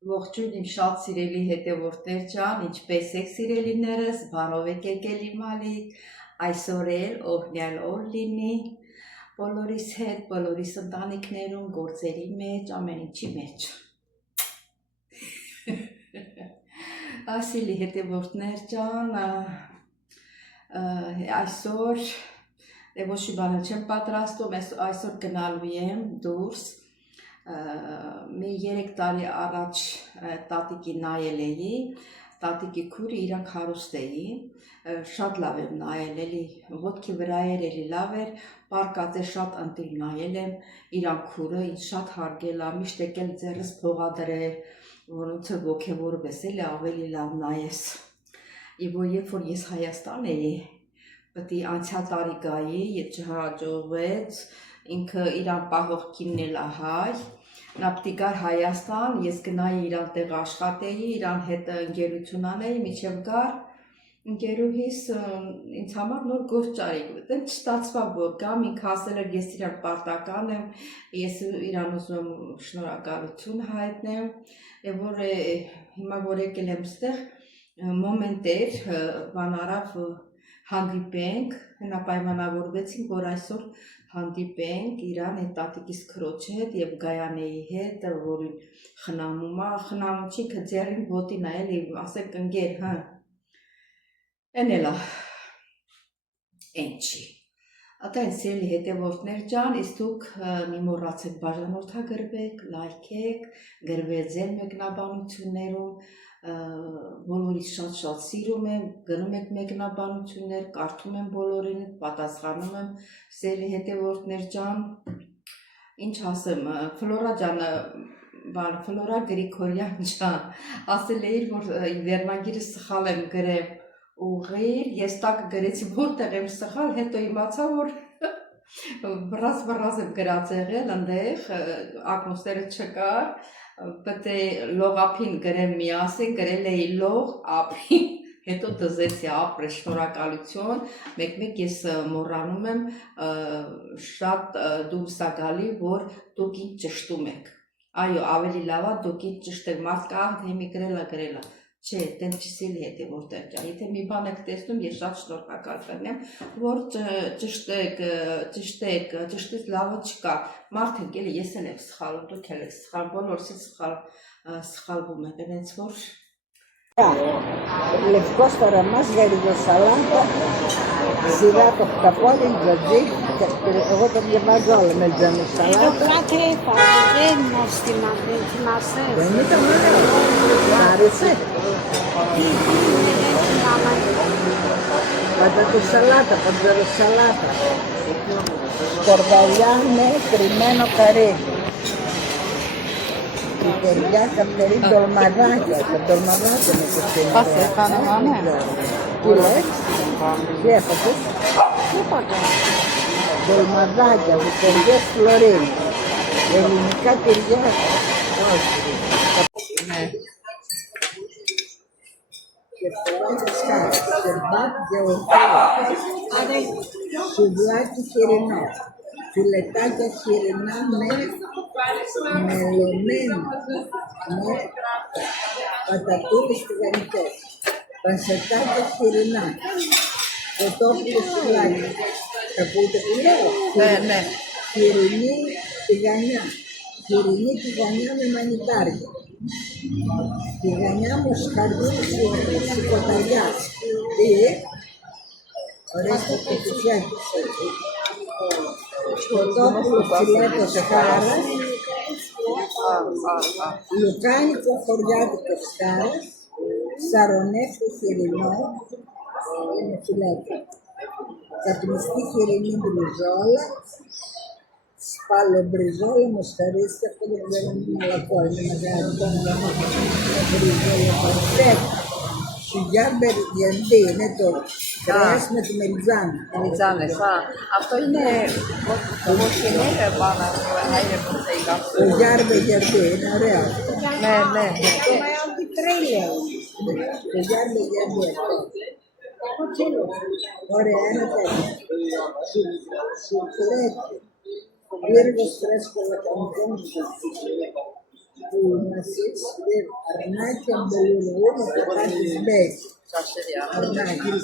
Ողջույն իմ շատ սիրելի հետևորդներ ջան, ինչպես եք սիրելիներս, բարով եք եկել իմ ալիք, այսօր էլ օրհնյալ օր լինի, բոլորիս հետ, բոլորիս ընտանիքներում, գործերի մեջ, ամեն ինչի մեջ։ Ասիլի հետևորդներ ջան, այսօր ոչ մի բան չեմ պատրաստում, այսօր գնալու եմ դուրս, մի 3 տարի առաջ տատիկի նայել էի, տատիկի քուրը իրանք հարուստ էի, շատ լավ եմ նայել, էլի ոտքի վրա էր, էլի լավ էր, պարկած է շատ ընտիր նայել եմ, իրանք քուրը ինձ շատ հարգել է, միշտ եկել ձեռս փողադրել, որոնց է ոգևորվես, էլի ավելի լավ նայես, երբ որ ես Հայաստան էի, պետք է անցյալ տարի գայի, չհաջողվեց, ինքը իրան պահողքինն էլ հայ, նա պետք է գար Հայաստան, ես գնայի իրան տեղ աշխատեի, իրան հետ ընկերություն անեի, մինչև գար ընկերուհիս ինձ համար նոր գործ ճարի, դեն չստացվավ որ գամ, ինքը ասել էր ես իրան պարտական եմ, ես իրան ուզում եմ շնորհակալություն հայտնեմ, եւ որ հիմա որ եկել եմ ստեղ մոմենտ էր, բան արավ հանդիպենք, հնա պայմանավորվեցինք, որ այսօր հանդիպենք իրան հետ տատիկիս քրոջ հետ եւ Գայանեի հետ, որ խնամում չի քձերին ոտին է, էլի ասեք ընկեր, հա։ Էն էլա, էնչի։ Ատեն սիրելի հետևորդներ ջան, իսկ դուք մի մոռացեք բաժանորդագրվեք, լայքեք, գրվեք ձեր մեկնաբանություններում, բոլորիս շատ սիրում եմ, գնում եք մեկնաբանություններ, կարդում եմ բոլորին, պատասխանում եմ սիրելի հետևորդներ ջան, ինչ ասեմ, Ֆլորա ջանը, Ֆլորա Գրիգորյան ջան, ասել էիր, որ վերնագիրը սխալ եմ գրել ուղղիր, ես տակ գրեցի որտեղ եմ սխալ, հետո իմացա, որ վրազ եմ գրած եղել, ընդեղ ակնոցները չկար, պետք է լողափին գրեմ միասին, գրել էի լող ափին, հետո դզեցի ապրե շնորհակալություն, մեկ ես մոռանում եմ, շատ դուրս է գալի, որ դուք ինձ ճշտում եք, այո, ավելի լավ է դուք ինձ ճշտեք, մարդ կա, թեմի գրելա, չէ, տենց չսիրելի հետևորդներ ջան, եթե մի բան եք տեսնում, ես շատ շնորհակալ կլինեմ, որ ճշտից լավը չկա, մարդ եք էլի, ես էլ եմ սխալում, դուք էլ եք սխալ, բոլորս սխալվում եք, այնց որ Легко старомаз, горила салата, сиратов тополин, джаджик, вот он я мазала между салата. Они там нравятся. Вот это салата, подберу салата. Скорбальяне, κρυμμένο καρέ. Η κοριά καπτερεί τολμαδάκια, τα τολμαδάκια με το στενό. Πας έκανα, ναι. Τι λες, τι έπαθες. Τίποτα. Τολμαδάκια, βουτεριές φλωρίνη. Ελληνικά τυριά. Ναι. Και φλωρίνες χάρη, σερμπάτ γεωργία. Σουβλάκι χοιρινό. Φιλετάκια χοιρινά με μελωμένα, με πατατούλες τηγανιτές, πανσετάκια χοιρινά, κοτόπουλο σουβλάκι. Τα ακούτε που λέω? Ναι. Χοιρινή τηγανιά με μανιτάρια. Τηγανιά μοσχαρδίου σηκωταριάς. Τι, ορίστε και τους έτσι. Κοτόπουλο φιλέτο σκάρας, λουκάνικο χωριάτικο σκάρας, σαρονέφι χοιρινό, είναι φιλέτο, καπνιστή χοιρινή μπριζόλα, σπαλομπριζόλα μοσχαρίσια, αυτό δεν ξέρω αν είναι μαλακό, είναι μεγάλη, μπριζόλα παρθέτ, σουγιά μπεριδιαντή, είναι το κρέας με τη μελιτζάνα. Μελιτζάνες, αυτό είναι όπως είναι πάνω, είναι Το γιάρμπε γιαρμπέ, είναι ωραίο. Ναι. Το γιάρμπε γιαρμπέ αυτό. Ωραία, είναι τέτοιο. Σουφλέκι. Πύργος φρέσκο λακανικό μου. που μας έτσι αρνάκια μπελουλού με το πάτης μπέκ. Αρνάκια.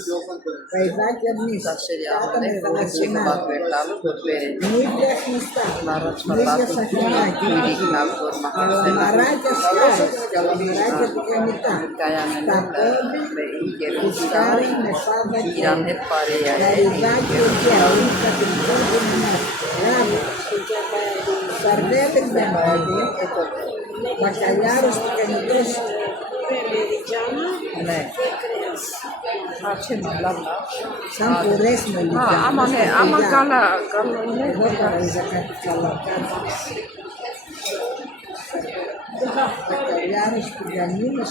Παϊδάκι αρνίσια. Κάτα με θαλασσινά. Νύχια χνιστά. Νύχια σαχινάκια. Μαράκια σκάρες. Μαράκια τηγανιτά. Στα πόδι, κουστάρι με φάβα και γαριδάκι οκιά. Ούστα την πόδι με μάτια. Σαρδέλες με μάτια. Μπακαλιάρος τηγανιτός. Ναι. Σαν πουρές με λιτζάνα. Άμα καλά είναι. Εγώ παραίζα κάτι καλά. Μπακαλιάρος τηγανίνος.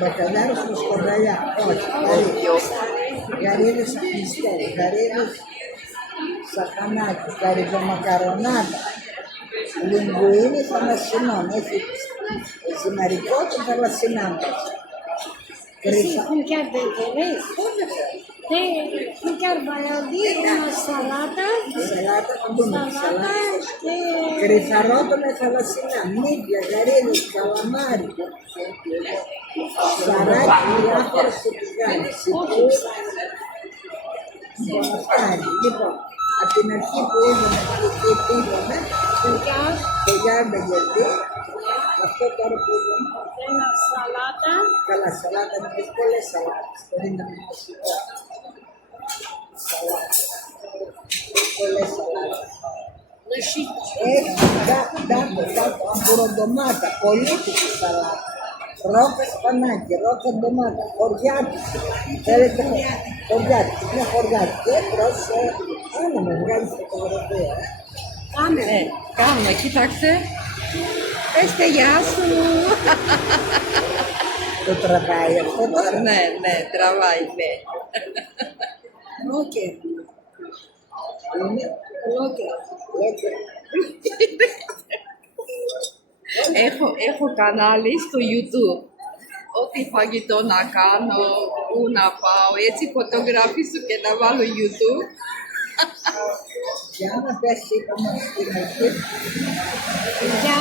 Μπακαλιάρος με σκορδαλιά. Όχι. Γαρίδες αχνιστές. Γαρίδες σαχανάκι. Γαριδομακαρονάδα. Λιγκουίνι θαλασσινών. Έχει ζυμαρικό και θαλασσινάμπα. Sì, con chiar del tedesco, con chiar baialdi, una salata, Salata con due salata salate. e Κρυφαρότο με θαλασσινά, μύδια, γαρίδες, καλαμάρι, σαράκι, διάφορες κουτιγάνες, σιτούς, μπονοφτάρι. Λοιπόν, από την αρχή που είδαμε και πήγαμε, το γιάρμπε γιατί, αυτό τώρα που είδαμε, una salata, καλά σαλάτα, είναι πολλές σαλάτες, δεν είναι μυστικό. Πολλές σαλάτες. Έχει κάτω αμπουροντομάτα, πολύτικη σαλάτα, ρόκα σπανάκι, ρόκα ντομάτα, χωριάτικη. Θέλετε χωριάτικη, μια χωριάτικη. Έστρωσε, άνα με βγάλει φωτογραφία. Κάμε, κοίταξε. Πέστε γεια σου. Το τραβάει αυτό τώρα. Ναι, τραβάει, ναι. Λόκε. Είναι λόκε. Έχω κανάλι στο YouTube. Ό,τι φαγητό να κάνω, πού να πάω, έτσι φωτογραφίσω και να βάλω YouTube. Για να πες είπαμε στην αρχή. Γεια.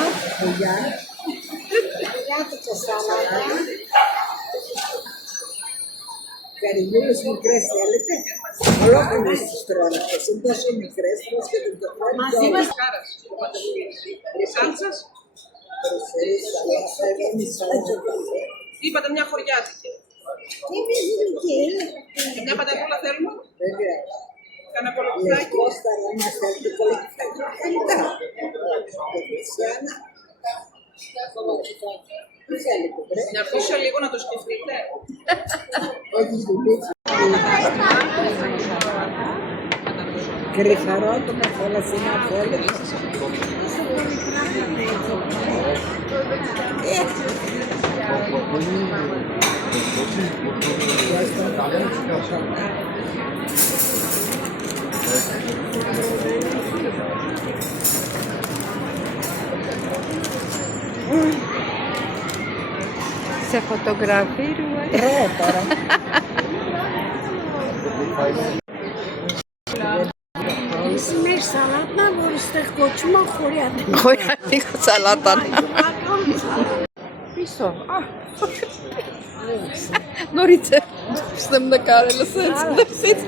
piatto salata, Καριλούλες μικρές θέλετε. Ολόκληρες τις τρώνες. Είναι τόσο μικρές, πώς και το κεφάλι. μαζί μας Σάλτσας, είπατε μια χωριάτικη. τι μυζουλική, Και μια πατατούλα θέλουμε. Βέβαια. Κάνα κολοκυθάκι. Λευκός θα μας θέλετε κολοκυθάκι. Καλύτερα. Χριστιανά. Τι θέλετε, βρε. Να αφήσω λίγο να το σκεφτείτε. Έχεις δουλειά. Κρυφαρότο με θαλασσινά θέλετε. Σε φωτογραφίρουμε. Τώρα. Ismer salata, vorste koçma xoriatı. Χωριάτικο σαλάτα. Πίσω. Νωρίτσε. Στեմ de care lăsați găsiți.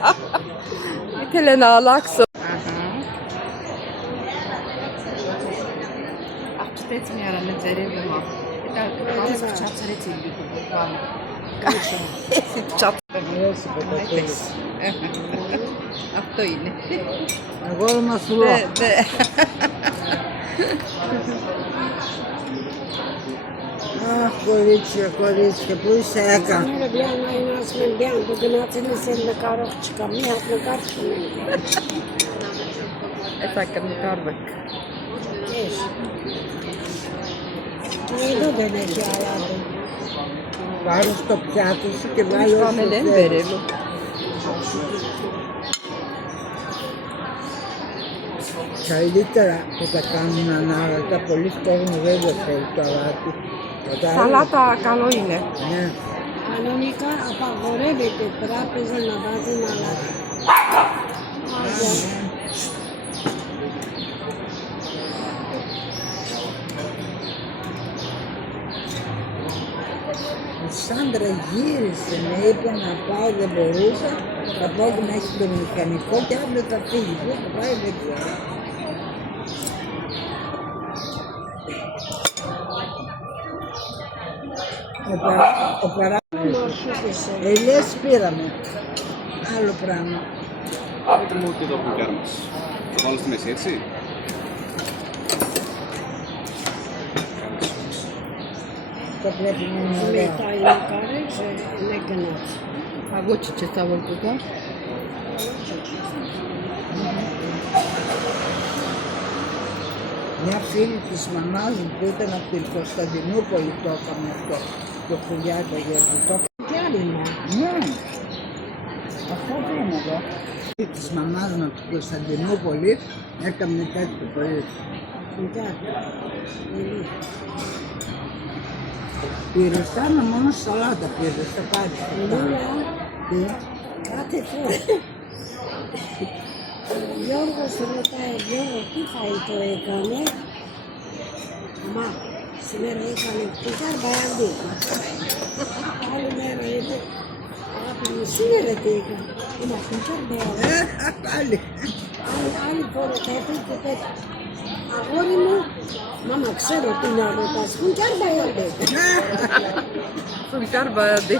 Uite-le la Alaxo. Așteptați-mi iară în înțelegă, mă. Dar am zis ce ați rețin YouTube, doamne. Ce ați Αυτό είναι. Εγώ να σου λέω. Αχ, κορίτσια, κορίτσια, πού είσαι έκα. Mere biano ai nas men biano, bugünațele se de karochka, mi hat ne kartını. Efendim karmak. Neydi demek ya hayatım? Πάρω στο πιάτο σου και βάλω όσο Πάμε δεν θέλεις. περίπου. Καλύτερα που τα κάνουν ανάλογα, πολλοί κόσμοι δεν το θέλει το αλάτι. Σαλάτα καλό είναι. Ναι. Κανονικά απαγορεύεται τράπεζα να βάζει αλάτι. Σάντρα γύρισε, με είπε να πάω, δεν μπορούσα. Το απόγευμα έχει το μηχανικό και αύριο θα φύγει. Πού θα πάει, δεν ξέρω. Ο παράδειγος. Ελιές πήραμε. Άλλο πράγμα. Πάρετε μου και το μπουκάρ μας. Το βάλω στη μέση, έτσι. Το πρέπει να είναι ωραίο. Μετά είναι καρές, είναι γκνάτ. Αγότσιτσε θα βάλω τούτα. Μια φίλη της μαμάς μου που ήταν από την Κωνσταντινούπολη το έκαμε αυτό. Το χουλιάτο γέρδο το έκαμε. Τι άλλη είναι. Ναι. Αυτό που είναι εδώ. Η της μαμάς μου από την Κωνσταντινούπολη έκαμε τέτοιο πρωί. Μετά. Πήρες κάνα μόνο σαλάτα πήρες, θα πάρεις. Τι. Κάθε φορά. Ο Γιώργος ρωτάει, Γιώργο, τι φαγητό έκανε. Μα, σήμερα έκανε κουτάρ μπαϊαντί. Άλλη μέρα είπε, αγάπη μου, σήμερα τι έκανε. Μα, κουτάρ μπαϊαντί. Πάλι. Άλλη φορά θα πει και τέτοια. Αγόρι μου, μάμα, ξέρω τι να ρωτάς, κουτάρ μπαϊαντί. Φουλκάρ μπαϊαντί.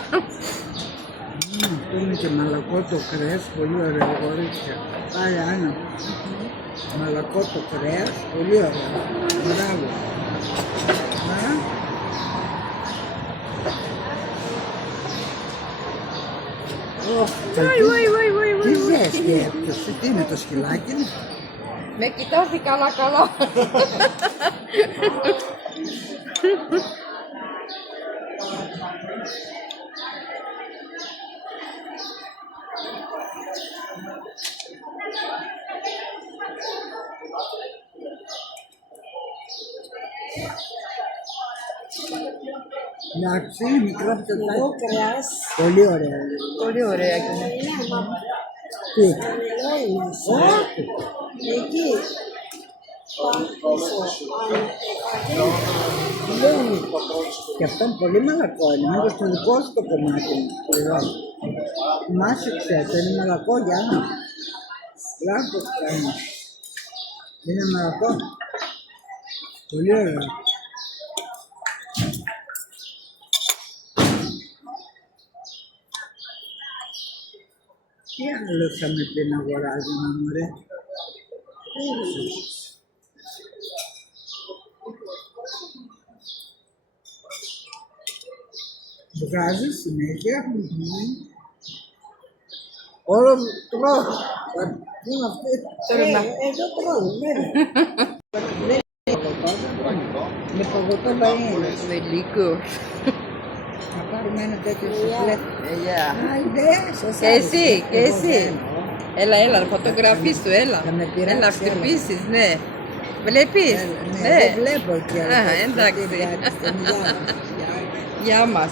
Αυτό είναι και μαλακό το κρέας, πολύ ωραίο γορίτσια. Πάει Άννα. Μαλακό το κρέας, πολύ ωραίο. Μπράβο. Τι ζέστη έπιασε, τι είναι το σκυλάκι. Με κοιτάζει καλά. Εντάξει, μικρό Εγώ φτωτάκι. κρέας. Πολύ ωραία. Πολύ ωραία και είναι. Ναι, μα Τι. τρελό είναι αυτό. Εκεί. Πόσο, Λέω, και αυτό είναι πολύ μαλακό είναι, μήπως το δικό σου το κομμάτι είναι. Εδώ. Μάσηξε, το είναι μαλακό, Γιάννα. Λάθος κάνει. Είναι μαλακό. Πολύ ωραίο. Τι άλλο θα με πει να αγοράζουμε, μωρέ. Βγάζει συνέχεια. Όλο τρώω. Τι είναι αυτό. εδώ τρώω, ναι. Με παγωτό βανίλια. Велико. Να πάρουμε ένα τέτοιο σουφλέ. Γεια. Άιντε, σας Και εσύ, και εσύ. Έλα, φωτογραφίες του, έλα. Θα με πειράξει, Έλα, χτυπήσεις, ναι. Βλέπεις, Ναι, δεν βλέπω εκεί. Α, εντάξει. Γεια μας.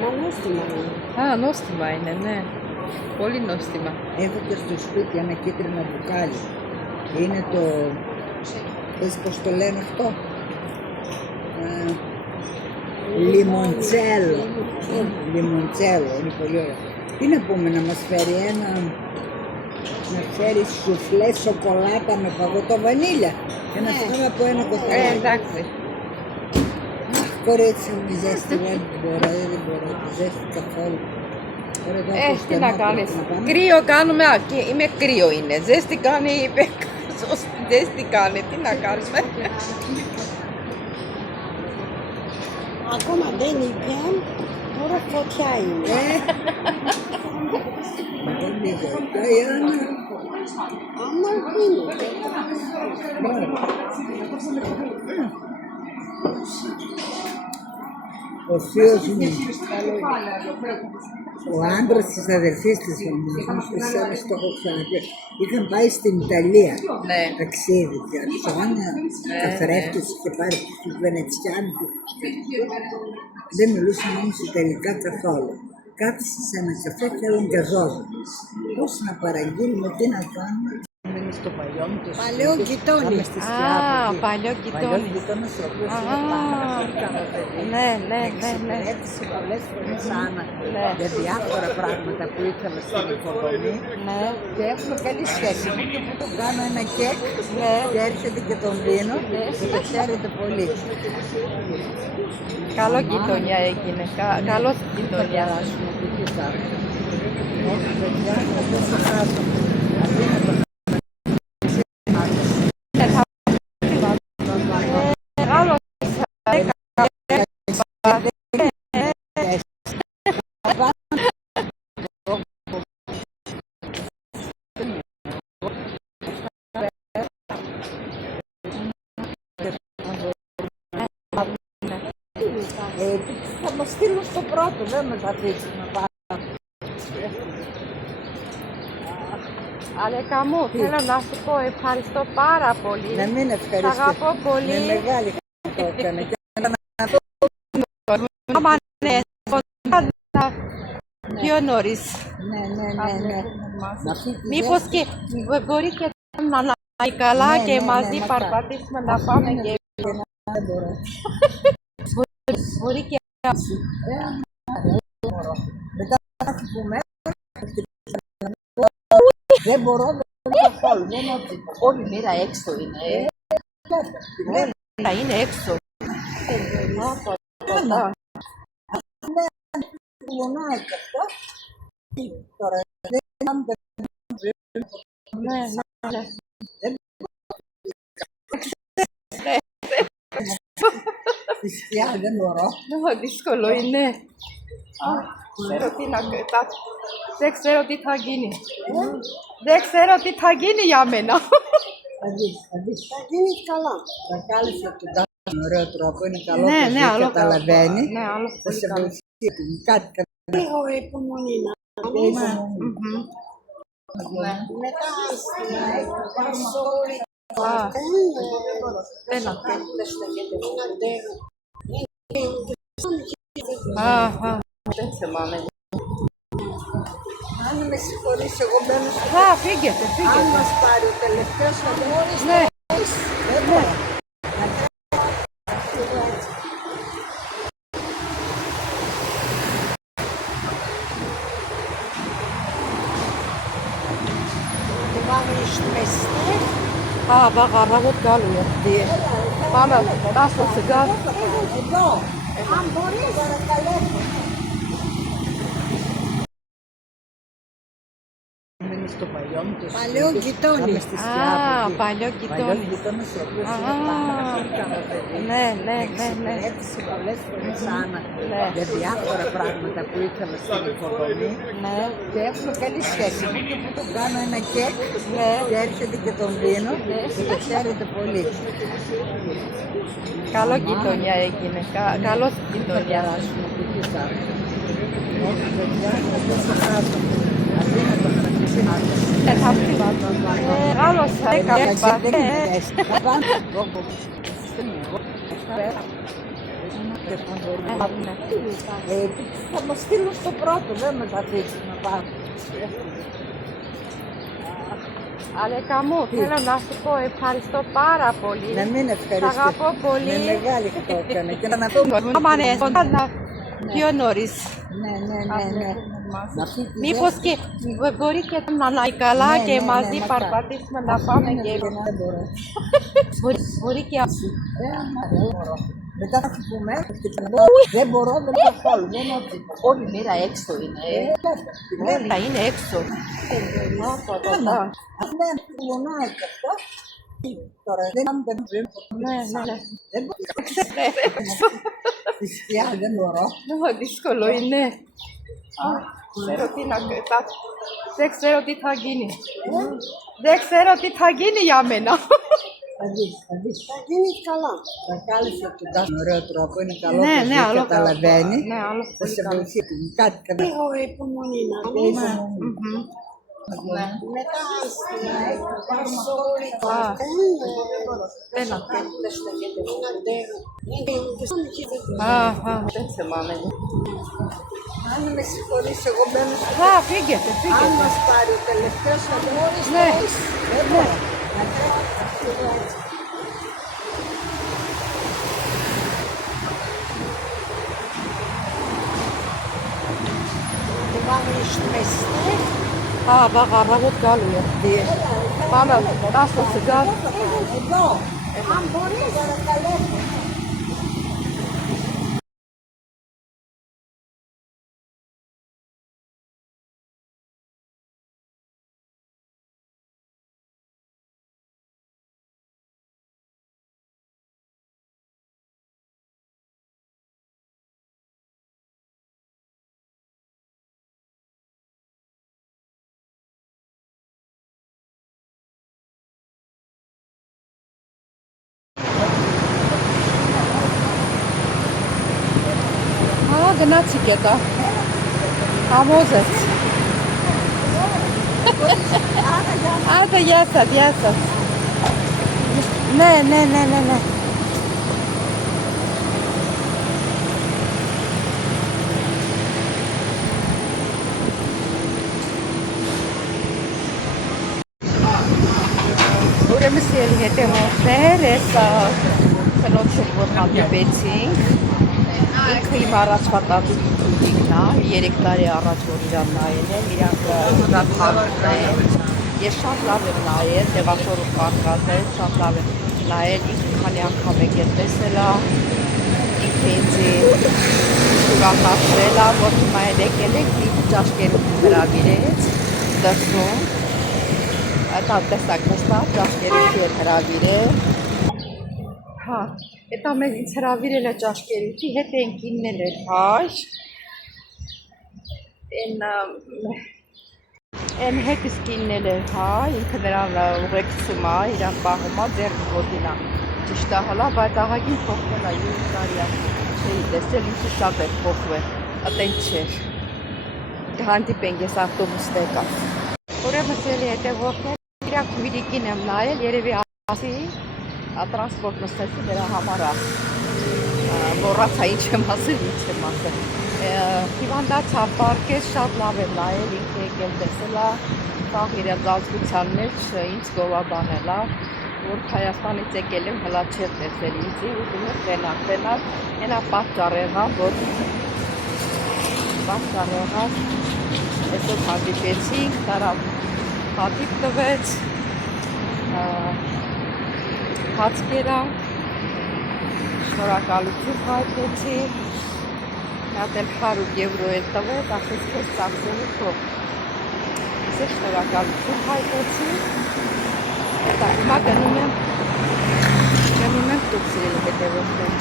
Μα νόστιμα είναι. Α, νόστιμα είναι, ναι. Πολύ νόστιμα. Έχω και στο σπίτι ένα κίτρινο μπουκάλι. Είναι το... Πες πώς το λένε αυτό. Λιμοντσέλο. Λιμοντσέλο, είναι πολύ ωραίο. Τι να πούμε, να μας φέρει ένα... Να φέρει σουφλέ σοκολάτα με παγωτό βανίλια. Και να φάμε από ένα κοστολάκι. Εντάξει. Κορίτσι μου, τη ζέστη δεν μπορώ, δεν μπορώ, τη ζέστη καθόλου. Τώρα εδώ το Τι στενό να πρέπει κάνεις. να πάμε. Κρύο κάνουμε, και είμαι κρύο είναι. Ζέστη κάνει, είπε, ζέστη κάνει, τι να κάνουμε. Ακόμα δεν είπαν, τώρα φωτιά είναι. Μα δεν πήγα, τα Ιάννα. Άμα είναι. Ο θείος μου, ο άντρας της αδερφής της μαμάς μου, σε εσένα το έχω ξαναπεί, είχαν πάει στην Ιταλία Ναι. ταξίδι και ψώνια, καθρέφτες είχε πάρει τους Βενετσιάνικους. Δεν μιλούσαν όμως Ιταλικά καθόλου. Κάθισε σε ένα καφέ, θέλουν γκαζόζα. Πώς να παραγγείλουμε, τι να κάνουμε. στο παλιό μου το Παλαιό σπίτι. γειτόνι. Πάμε στη σκιά Α, από εκεί. παλιό Παλιός γειτόνι. γειτόνας, ο οποίος Α, είναι πάρα πολύ καλό παιδί. ναι, ναι, Με ναι, ναι. εξυπηρέτησε πολλές φορές Άννα Ναι. για διάφορα πράγματα που ήθελα στην υποδομή Ναι, και έχουμε καλή σχέση. Μου και που τον κάνω ένα κεκ ναι. και έρχεται και τον δίνω και το ξέρετε πολύ. Καλό γειτονιά έγινε. Καλός γειτονιά. Περάσουμε από εκεί κάτω. Όχι παιδιά, θα το ξεχάσω. Αντί να το Μεγάλος. θα μας στείλουν στο πρώτο, δεν μας αφήσουν να πάμε. Αλέκα μου, θέλω να σου πω ευχαριστώ πάρα πολύ. Να μην Σ' ευχαριστώ. αγαπώ πολύ. Με μεγάλη χαρά το έκανε. Και Άμα ναι, πιο νωρίς. ναι. Μήπως και μπορεί και να πάει καλά Ναι, και ναι, μαζί ναι, παρπατήσουμε να πάμε και δεν μπορώ. μπορεί και Μετά θα πούμε. Δεν μπορώ, δεν μπορώ καθόλου. Δεν είναι έτσι. όλη μέρα έξω είναι. Να είναι έξω. Πουλωνάει και αυτό. Τώρα δεν κάνουμε Ναι, ναι. τη σκιά, δεν μπορώ. Δύσκολο είναι. Δεν ξέρω τι θα γίνει. Δεν ξέρω τι θα γίνει για μένα. Θα δεις. Θα γίνει καλά. Θα κάλεσε τον τόπο με ωραίο τρόπο. Είναι καλό Ναι, που ναι, δεν άλλο καταλαβαίνει. Ναι, άλλο Θα πολύ σε καλό. βοηθήσει. Κάτι Λίγο υπομονή να Μμμ. μετά πας όλοι. Α, έλα. Α, δεν θυμάμαι. Αν με συγχωρείς, εγώ μπαίνω στο... Α, φύγετε, Αν φύγετε. μας πάρει ο τελευταίος αγώνας, Ναι, δεν μπορώ. Το βάλεις στη μέση. παραγωγό καλό γιατί. Πάμε, άστο σιγά. Εδώ, αν μπορείς, παρακαλώ. Μένει στο παλιό μου το Παλαιό σπίτι. γειτόνι. Πάμε στη σκιά Α, από εκεί. παλιό Παλιός γειτόνι. γειτόνας, ο οποίος Α, είναι πάρα πολύ καλό παιδί. ναι, ναι, Με ναι, ναι. εξυπηρέτησε πολλές φορές Άννα Ναι. για διάφορα πράγματα που ήθελα στην υποδομή Ναι, και έχουμε καλή σχέση. Μου και που τον κάνω ένα κεκ ναι. και έρχεται και τον δίνω και το ξέρετε πολύ. Καλό γειτονιά έγινε. Καλός γειτονιά. Περάσουμε από εκεί κάτω. Όχι παιδιά, θα το ξεχάσω. Αντί να το Άλλος θα έκανε. Θα πάμε. Θα μας στείλουν στο πρώτο, δεν μας αφήσουν να πάμε. Αλέκα μου, θέλω να σου πω ευχαριστώ πάρα πολύ. Να μην Σ' ευχαριστώ. αγαπώ πολύ. Με μεγάλη χαρά το έκανε. Και να πούμε. Άμα ναι, πιο νωρίς. Ναι. Μήπως και μπορεί και να πάει καλά Ναι, και ναι, μαζί ναι, παρπατήσουμε να πάμε και Δεν μπορώ. μπορεί και Δεν μπορώ. Μετά θα πούμε. Δεν μπορώ, δεν μπορώ καθόλου. Δεν είναι έτσι. όλη μέρα έξω είναι. Όλα είναι έξω. Αν δεν πουλωνάει και αυτό. Τώρα δεν κάνουμε Ναι, ναι. Δεν μπορώ. Στη σκιά δεν μπορώ. Δύσκολο είναι. Δεν ξέρω τι θα γίνει. Δεν ξέρω τι θα γίνει για μένα. Θα δεις. Θα γίνει καλά. Θα κάλεσε τον τόπο με ωραίο τρόπο. Είναι καλό Ναι, που ναι, δεν άλλο καταλαβαίνει. Ναι, άλλο Θα πολύ σε καλό. βοηθήσει. Κάτι Λίγο υπομονή να υπομονή. Μμμ. μετά Παρσόλη, Ένα. Δεν θυμάμαι. αν με συγχωρείς, εγώ μπαίνω στο Α, φύγετε, αν φύγετε. μας πάρει ο τελευταίος θα μπορείς Ναι. δεν μπορώ. Να τρέχω θα φύγω έτσι. Το βάλω στο μέση. Βαγαραβότ καλούια. Πάμε, τάσο σιγά. Εδώ, αν μπορείς, παρακαλώ. Գնացիք է դա։ Համոզեց։ Ադը ես։ Նե։ Ուրեմն սիրելի հետևորդներ, ես ծնոտով որ հանդիպեցինք, ինքը իմ առաջվա տատիկն է, 3 տարի առաջ որ իրան նայել են, իրանք շատ հարուստ են, ես շատ լավ եմ նայել, տեղաշորում կանգած են, շատ լավ եմ նայել, ինքը քանի անգամ եկել տեսել է, ինքը ինձ ուրախացրել է, որ հիմա էլ եկել եք, ինքը ճաշկերուց հրավիրեց, դրսում, Դա տեսակ նստավ, ճաշկերուցի է հրավիրել։ Հա, էտա մեզ ինձ հրավիրել է ճաշկերուցի, հետ ենք իննել էր հայ։ Են հետս կիննել էր հայ, ինքը նրան ուղեկցում է, իրան պահում է, ձեռք ոտին է։ Ճիշտ է հլա, բայց աղագին փոխվել է, 7 տարի է, չէի տեսել, ինքը շատ է փոխվել, ատեն չէր։ Հանդիպենք ես ավտոբուսն եկա։ Ուրեմն սիրելի հետևորդներ, իրանք միրիկին եմ նայել, երևի ասի, տրանսպորտ նստեցի դրա համար է, մոռացա ինչ եմ ասել։ Հիվանդացա պարկես, շատ լավ եմ նայել, ինքը եկել տեսել է, տաղ իրենց ազգության մեջ ինձ գովաբանել է, որ Հայաստանից եկել եմ, հլա չեր տեսել ինձի, ուզում եմ տենակ, ենա պատճառ եղա, որ այսօր հանդիպեցինք, տարավ հատիպ տվեց, հաց կերանք, շնորհակալություն հայտնեցի, հատ էլ 100 եվրո էլ տվեց, ասեց քեզ ծախսելու թող։ Ես շնորհակալություն հայտնեցի, հիմա գնում եմ դուք սիրելի հետևորդներ։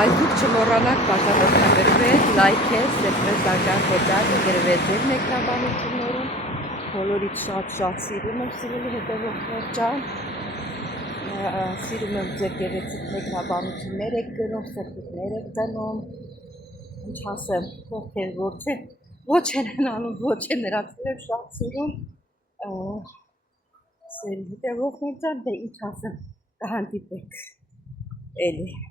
Այս դուք չմոռանաք բաժանորդագրվել, լայքել, սեփրեսական կոդակը գրվել ձեր մեկնաբանություններում, բոլորից շատ սիրում եմ սիրելի հետևորդներ ջան, սիրում եմ ձեր գեղեցիկ մեկնաբանություններ եք գնում, սրտիկներ եք դնում, ինչ ասեմ, ովքեր ոչ են անում, ոչ են նրանցել եմ շատ սիրում, սիրելի հետևորդներ ջան, դե ինչ ասեմ, կհանդիպենք էլի։